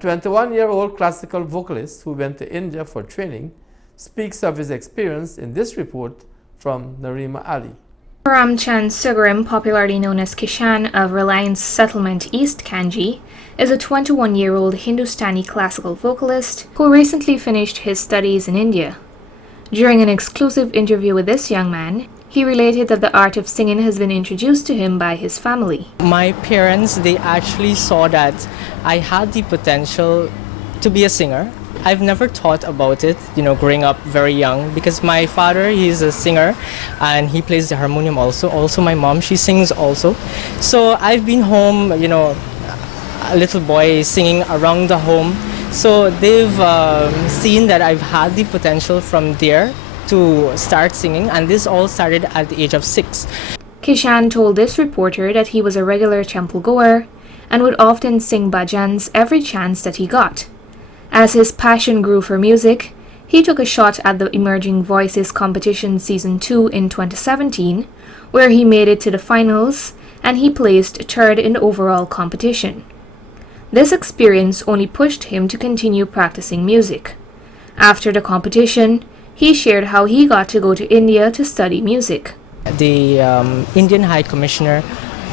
21-year-old classical vocalist who went to India for training speaks of his experience in this report from Narima Ali. Ramchand Sugrim, popularly known as Kishan of Reliance Settlement East Kanji, is a 21-year-old Hindustani classical vocalist who recently finished his studies in India. During an exclusive interview with this young man, he related that the art of singing has been introduced to him by his family. My parents, they actually saw that I had the potential to be a singer. I've never thought about it, growing up very young, because my father, he's a singer and he plays the harmonium also. Also my mom, she sings also. So I've been home, a little boy singing around the home. So they've seen that I've had the potential from there to start singing, and this all started at the age of 6. Kishan told this reporter that he was a regular temple goer and would often sing bhajans every chance that he got. As his passion grew for music, he took a shot at the Emerging Voices competition season 2 in 2017, where he made it to the finals and he placed 3rd in the overall competition. This experience only pushed him to continue practicing music. After the competition, he shared how he got to go to India to study music. The Indian High Commissioner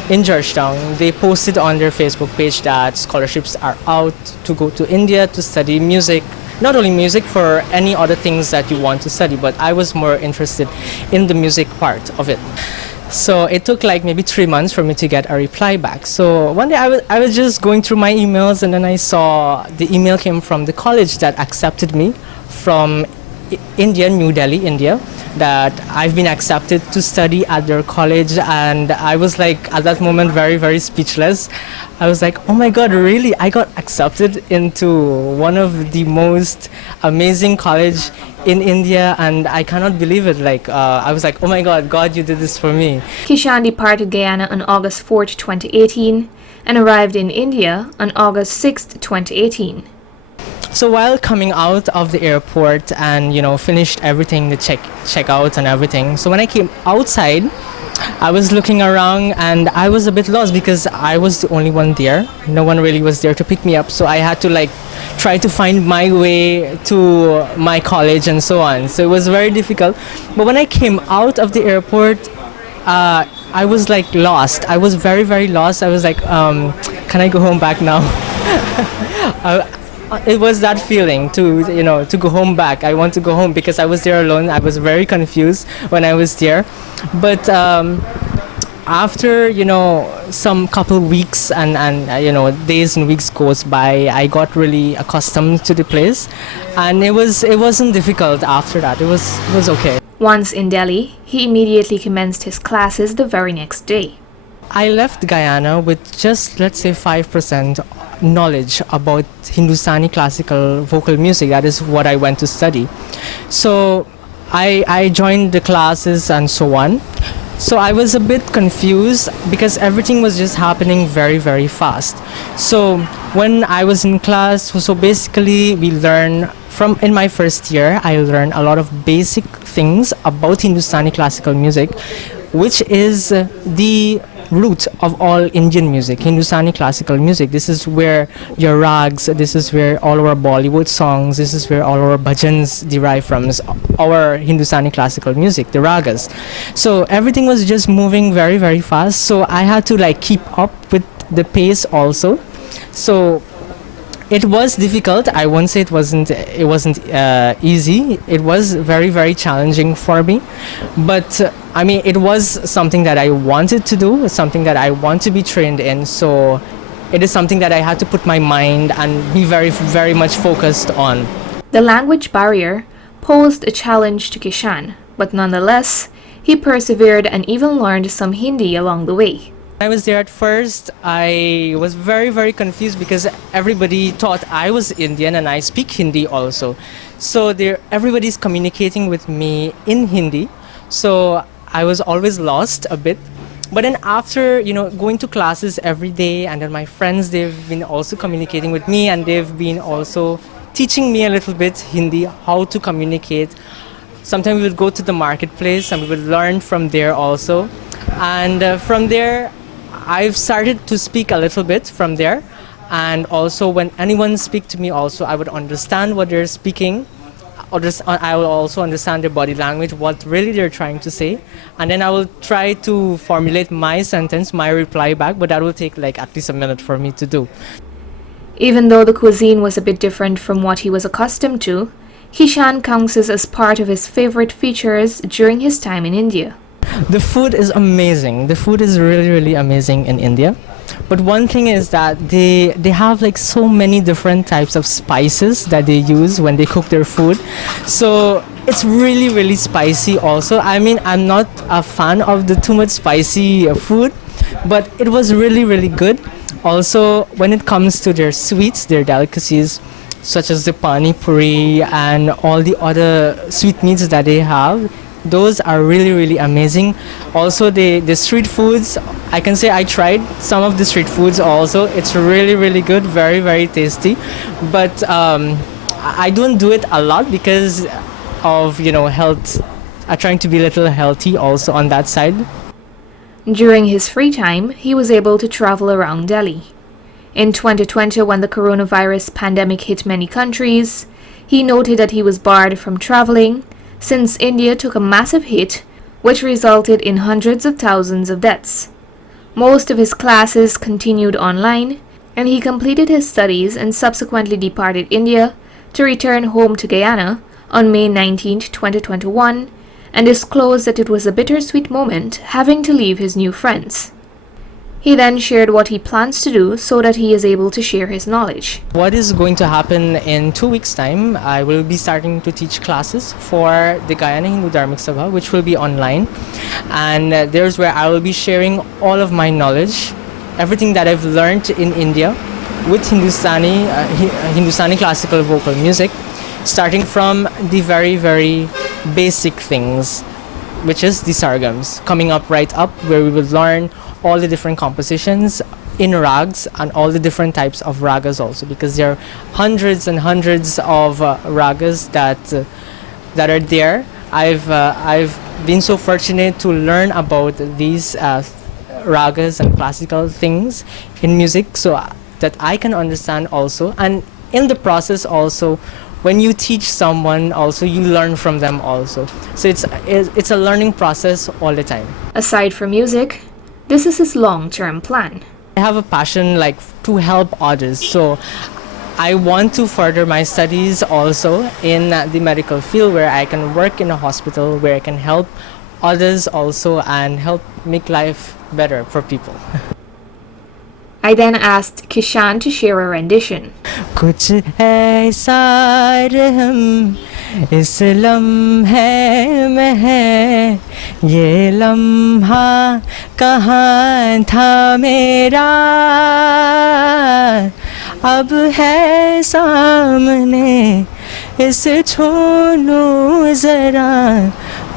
in Georgetown, they posted on their Facebook page that scholarships are out to go to India to study music. Not only music, for any other things that you want to study, but I was more interested in the music part of it. So it took like maybe 3 months for me to get a reply back. So one day I was just going through my emails, and then I saw the email came from the college that accepted me from India, New Delhi, India, that I've been accepted to study at their college. And I was like, at that moment, very, very speechless. I was like, oh my God, really? I got accepted into one of the most amazing college in India, and I cannot believe it. I was like, oh my God, God, you did this for me. Kishan departed Guyana on August 4th, 2018 and arrived in India on August 6th, 2018. So while coming out of the airport and finished everything, the checkout and everything, so when I came outside, I was looking around and I was a bit lost because I was the only one there. No one really was there to pick me up, so I had to try to find my way to my college and so on. So it was very difficult. But when I came out of the airport, I was lost. I was very, very lost. I was like, can I go home back now? It was that feeling to go home back. I want to go home because I was there alone. I was very confused when I was there. But after some couple weeks and days and weeks goes by, I got really accustomed to the place, and it wasn't difficult after that. It was okay. Once in Delhi, he immediately commenced his classes the very next day. I left Guyana with just, let's say, 5% knowledge about Hindustani classical vocal music. That is what I went to study. So I joined the classes and so on. So I was a bit confused because everything was just happening very, very fast. So when I was in class, so basically we learn in my first year, I learned a lot of basic things about Hindustani classical music, which is the root of all Indian music, Hindustani classical music. This is where your rags, this is where all our Bollywood songs, this is where all our bhajans derive from, our Hindustani classical music, the ragas. So everything was just moving very, very fast. So I had to keep up with the pace also. So it was difficult. I won't say it wasn't easy. It was very, very challenging for me. But it was something that I wanted to do, something that I want to be trained in. So it is something that I had to put my mind and be very, very much focused on. The language barrier posed a challenge to Kishan, but nonetheless, he persevered and even learned some Hindi along the way. When I was there at first, I was very, very confused because everybody thought I was Indian and I speak Hindi also. So everybody's communicating with me in Hindi. So I was always lost a bit. But then after, going to classes every day, and then my friends, they've been also communicating with me, and they've been also teaching me a little bit Hindi, how to communicate. Sometimes we would go to the marketplace and we would learn from there also. And from there, I've started to speak a little bit from there. and also when anyone speak to me also, I would understand what they're speaking. I will also understand their body language, what really they're trying to say, and then I will try to formulate my sentence, my reply back, but that will take like at least a minute for me to do. Even though the cuisine was a bit different from what he was accustomed to, Kishan counts this as part of his favorite features during his time in India. The food is amazing. The food is really, really amazing in India. But one thing is that they have like so many different types of spices that they use when they cook their food. So it's really, really spicy also. I mean, I'm not a fan of the too much spicy food, but it was really, really good. Also, when it comes to their sweets, their delicacies, such as the pani puri and all the other sweetmeats that they have, those are really, really amazing. Also, the street foods, I can say I tried some of the street foods also. It's really, really good, very, very tasty. But I don't do it a lot because of, health. I'm trying to be a little healthy also on that side. During his free time, he was able to travel around Delhi. In 2020, when the coronavirus pandemic hit many countries, he noted that he was barred from traveling since India took a massive hit, which resulted in hundreds of thousands of deaths. Most of his classes continued online, and he completed his studies and subsequently departed India to return home to Guyana on May 19, 2021, and disclosed that it was a bittersweet moment having to leave his new friends. He then shared what he plans to do so that he is able to share his knowledge. What is going to happen in 2 weeks' time, I will be starting to teach classes for the Guyana Hindu Dharmic Sabha, which will be online. And there's where I will be sharing all of my knowledge, everything that I've learned in India with Hindustani classical vocal music, starting from the very, very basic things, which is the sargams, coming up right up where we will learn all the different compositions in rags and all the different types of ragas also, because there are hundreds and hundreds of ragas that are there. I've been so fortunate to learn about these ragas and classical things in music so that I can understand also, and in the process also, when you teach someone also, you learn from them also. So it's a learning process all the time. Aside from music, this is his long-term plan. I have a passion like to help others, so I want to further my studies also in the medical field, where I can work in a hospital, where I can help others also and help make life better for people. I then asked Kishan to share a rendition. कुछ ऐसा रहम इस लम्हे में है, ये लम्हा कहाँ था मेरा, अब है सामने, इसे छू लूं जरा,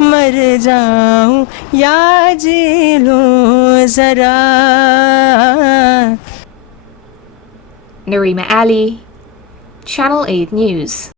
मर जाऊं या जी लूं जरा. Narima Ali, Channel 8 News.